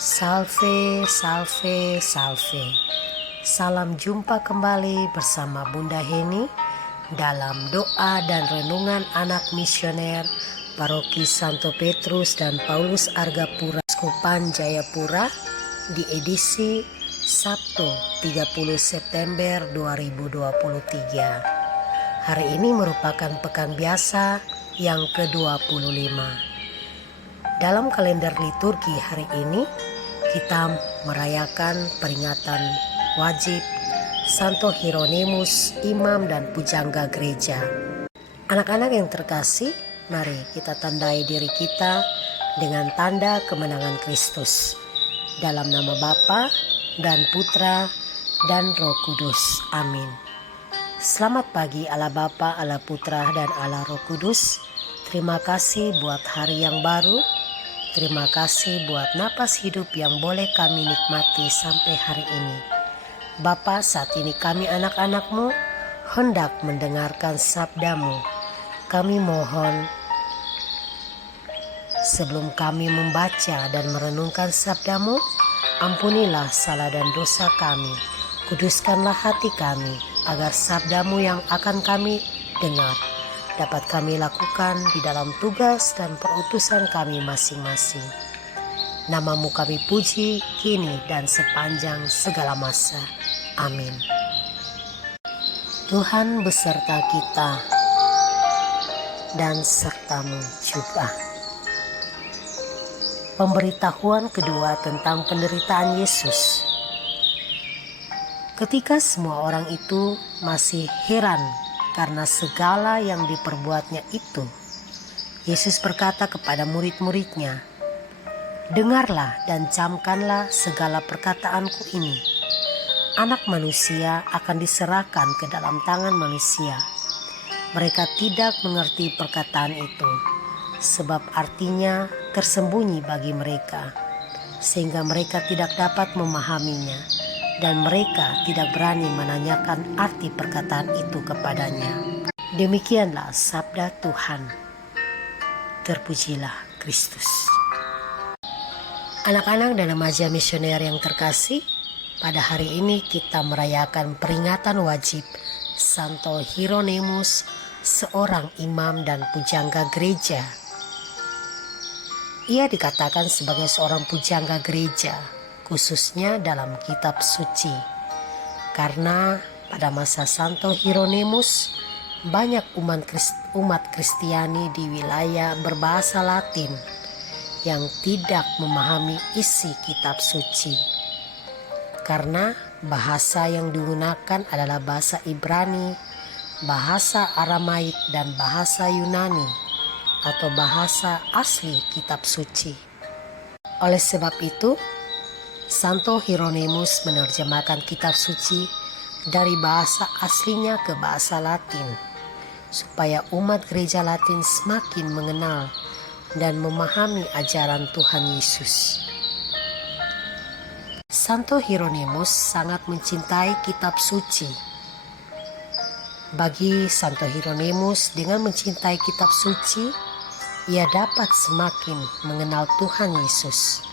Salve, salve, salve. Salam jumpa kembali bersama Bunda Heni dalam doa dan renungan anak misioner Paroki Santo Petrus dan Paulus Argapura, Uskupan Jayapura di edisi Sabtu 30 September 2023. Hari ini merupakan pekan biasa yang ke-25. Dalam kalender liturgi hari ini, kita merayakan peringatan wajib Santo Hieronymus, imam dan pujangga gereja. Anak-anak yang terkasih, mari kita tandai diri kita dengan tanda kemenangan Kristus. Dalam nama Bapa dan Putra dan Roh Kudus. Amin. Selamat pagi Allah Bapa, Allah Putra dan Allah Roh Kudus. Terima kasih buat hari yang baru. Terima kasih buat napas hidup yang boleh kami nikmati sampai hari ini. Bapa, saat ini kami anak-anak-Mu hendak mendengarkan sabda-Mu. Kami mohon sebelum kami membaca dan merenungkan sabda-Mu, ampunilah salah dan dosa kami. Kuduskanlah hati kami agar sabda-Mu yang akan kami dengar dapat kami lakukan di dalam tugas dan perutusan kami masing-masing. Nama-Mu kami puji kini dan sepanjang segala masa. Amin. Tuhan beserta kita dan serta-Mu juga. Pemberitahuan kedua tentang penderitaan Yesus. Ketika semua orang itu masih heran karena segala yang diperbuatnya itu, Yesus berkata kepada murid-muridnya, "Dengarlah dan camkanlah segala perkataanku ini. Anak manusia akan diserahkan ke dalam tangan manusia. Mereka tidak mengerti perkataan itu, sebab artinya tersembunyi bagi mereka, sehingga mereka tidak dapat memahaminya. Dan mereka tidak berani menanyakan arti perkataan itu kepadanya." Demikianlah sabda Tuhan. Terpujilah Kristus. Anak-anak dan remaja misioner yang terkasih, pada hari ini kita merayakan peringatan wajib Santo Hieronymus, seorang imam dan pujangga gereja. Ia dikatakan sebagai seorang pujangga gereja, khususnya dalam kitab suci, karena pada masa Santo Hieronymus banyak umat Kristiani di wilayah berbahasa Latin yang tidak memahami isi kitab suci, karena bahasa yang digunakan adalah bahasa Ibrani, bahasa Aramaik dan bahasa Yunani atau bahasa asli kitab suci. Oleh sebab itu, Santo Hieronymus menerjemahkan kitab suci dari bahasa aslinya ke bahasa Latin, supaya umat gereja Latin semakin mengenal dan memahami ajaran Tuhan Yesus. Santo Hieronymus sangat mencintai kitab suci. Bagi Santo Hieronymus, dengan mencintai kitab suci, ia dapat semakin mengenal Tuhan Yesus.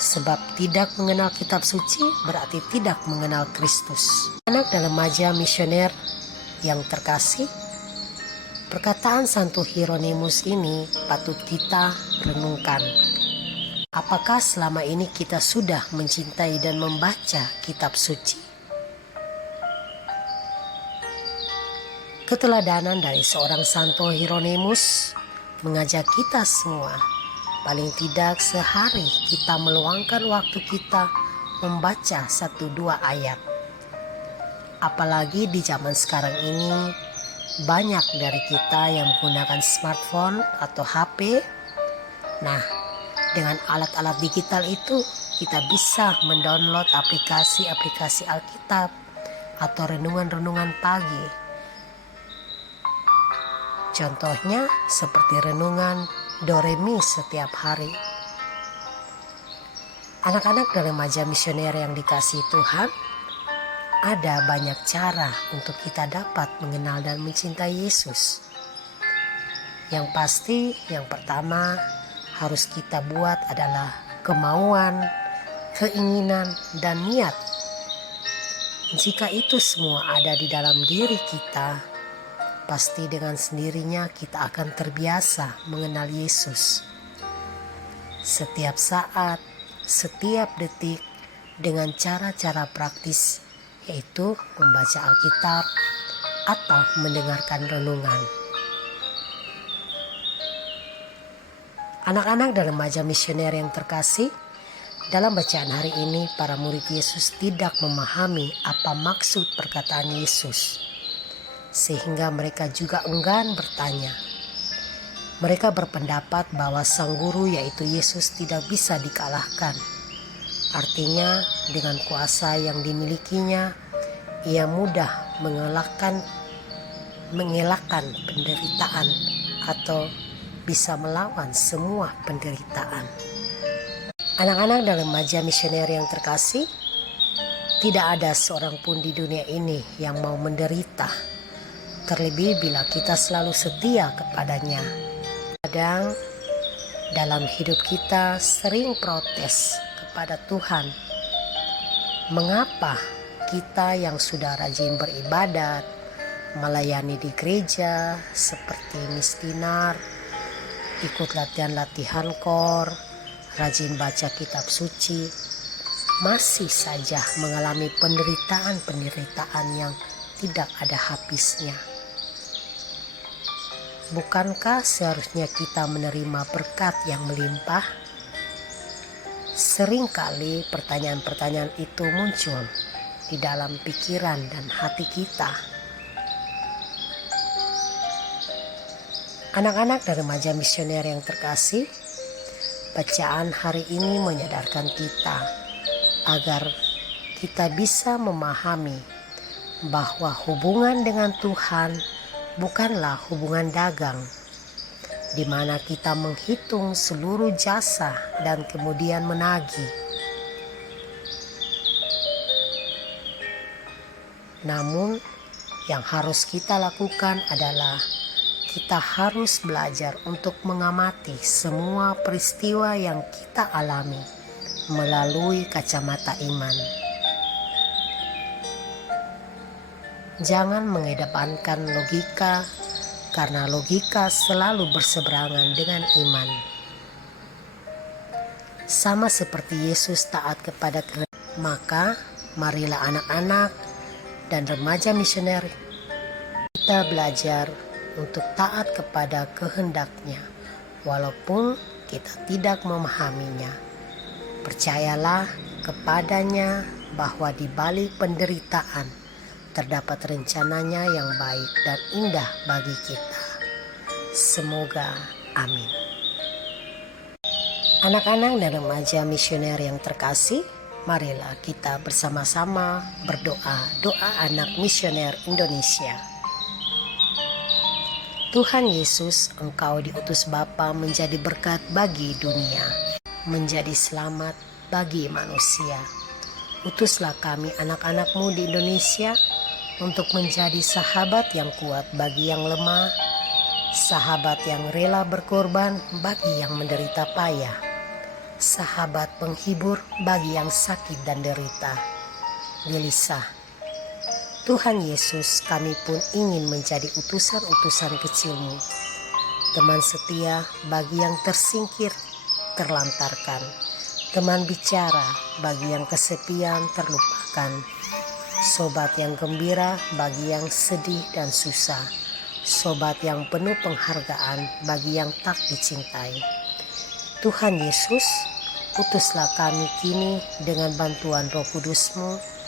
Sebab tidak mengenal kitab suci berarti tidak mengenal Kristus. Anak dan remaja misioner yang terkasih, perkataan Santo Hieronymus ini patut kita renungkan. Apakah selama ini kita sudah mencintai dan membaca kitab suci? Keteladanan dari seorang Santo Hieronymus mengajak kita semua, paling tidak sehari kita meluangkan waktu kita membaca 1-2 ayat. Apalagi di zaman sekarang ini, banyak dari kita yang menggunakan smartphone atau HP. Nah, dengan alat-alat digital itu, kita bisa mendownload aplikasi-aplikasi Alkitab atau renungan-renungan pagi. Contohnya seperti renungan Doremi setiap hari. Anak-anak dan remaja misioner yang dikasihi Tuhan, ada banyak cara untuk kita dapat mengenal dan mencintai Yesus. Yang pasti, yang pertama harus kita buat adalah kemauan keinginan, dan niat. Jika itu semua ada di dalam diri kita, pasti dengan sendirinya kita akan terbiasa mengenal Yesus. Setiap saat, setiap detik, dengan cara-cara praktis, yaitu membaca Alkitab atau mendengarkan renungan. Anak-anak dan remaja misioner yang terkasih, dalam bacaan hari ini para murid Yesus tidak memahami apa maksud perkataan Yesus, sehingga mereka juga enggan bertanya. Mereka berpendapat bahwa sang guru yaitu Yesus tidak bisa dikalahkan. Artinya dengan kuasa yang dimilikinya, ia mudah mengelakkan penderitaan atau bisa melawan semua penderitaan. Anak-anak dan remaja misioner yang terkasih, tidak ada seorang pun di dunia ini yang mau menderita, terlebih bila kita selalu setia kepadanya. Kadang dalam hidup kita sering protes kepada Tuhan. Mengapa kita yang sudah rajin beribadat, melayani di gereja seperti mistinar, ikut latihan-latihan kor, rajin baca kitab suci, masih saja mengalami penderitaan-penderitaan yang tidak ada habisnya. Bukankah seharusnya kita menerima berkat yang melimpah? Seringkali pertanyaan-pertanyaan itu muncul di dalam pikiran dan hati kita. Anak-anak dan remaja misioner yang terkasih, bacaan hari ini menyadarkan kita agar kita bisa memahami bahwa hubungan dengan Tuhan bukanlah hubungan dagang, di mana kita menghitung seluruh jasa dan kemudian menagih. Namun, yang harus kita lakukan adalah kita harus belajar untuk mengamati semua peristiwa yang kita alami melalui kacamata iman. Jangan mengedepankan logika, karena logika selalu berseberangan dengan iman. Sama seperti Yesus taat kepada kehendak, maka marilah anak-anak dan remaja misioner kita belajar untuk taat kepada kehendak-Nya, walaupun kita tidak memahaminya. Percayalah kepadanya bahwa di balik penderitaan terdapat rencananya yang baik dan indah bagi kita. Semoga amin. Anak-anak dan remaja misioner yang terkasih, marilah kita bersama-sama berdoa doa anak misioner Indonesia. Tuhan Yesus, Engkau diutus Bapa menjadi berkat bagi dunia, menjadi selamat bagi manusia. Utuslah kami anak-anak-Mu di Indonesia untuk menjadi sahabat yang kuat bagi yang lemah, sahabat yang rela berkorban bagi yang menderita payah, sahabat penghibur bagi yang sakit dan derita, gelisah. Tuhan Yesus, kami pun ingin menjadi utusan-utusan kecil-Mu, teman setia bagi yang tersingkir, terlantarkan, teman bicara bagi yang kesepian, terlupakan, sobat yang gembira bagi yang sedih dan susah, sobat yang penuh penghargaan bagi yang tak dicintai. Tuhan Yesus, utuslah kami kini dengan bantuan Roh Kudus-Mu,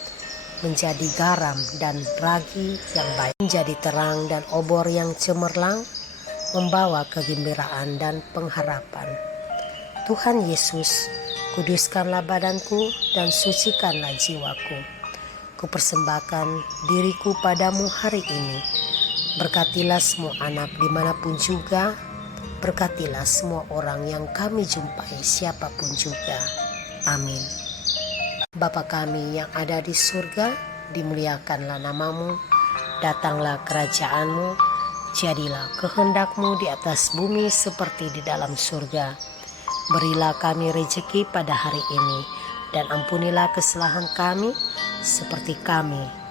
menjadi garam dan ragi yang baik, menjadi terang dan obor yang cemerlang, membawa kegembiraan dan pengharapan. Tuhan Yesus, kuduskanlah badanku dan sucikanlah jiwaku. Kupersembahkan diriku padamu hari ini. Berkatilah semua anak dimanapun juga, berkatilah semua orang yang kami jumpai siapapun juga. Amin. Bapa kami yang ada di surga, dimuliakanlah nama-Mu, datanglah kerajaan-Mu, jadilah kehendak-Mu di atas bumi seperti di dalam surga. Berilah kami rezeki pada hari ini, dan ampunilah kesalahan kami seperti kami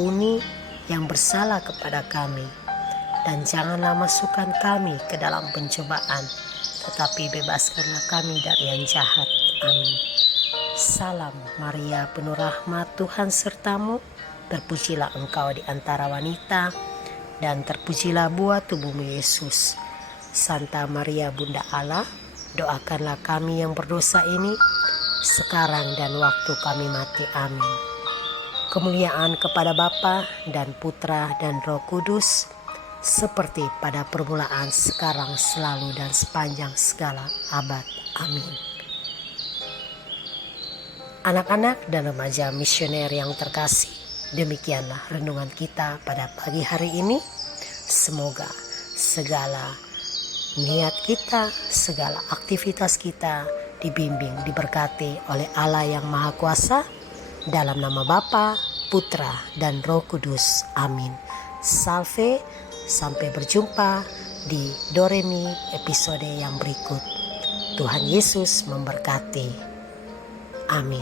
mengampuni yang bersalah kepada kami. Dan janganlah masukkan kami ke dalam pencobaan, tetapi bebaskanlah kami dari yang jahat. Amin. Salam Maria, penuh rahmat, Tuhan sertamu. Terpujilah engkau di antara wanita, dan terpujilah buah tubuhmu Yesus. Santa Maria Bunda Allah, doakanlah kami yang berdosa ini, sekarang dan waktu kami mati. Amin. Kemuliaan kepada Bapa dan Putra dan Roh Kudus, seperti pada permulaan, sekarang, selalu, dan sepanjang segala abad. Amin. Anak-anak dan remaja misioner yang terkasih, demikianlah renungan kita pada pagi hari ini. Semoga segala niat kita, segala aktivitas kita dibimbing, diberkati oleh Allah yang Maha Kuasa, dalam nama Bapa, Putra, dan Roh Kudus. Amin. Salve, sampai berjumpa di Doremi episode yang berikut. Tuhan Yesus memberkati. Amin.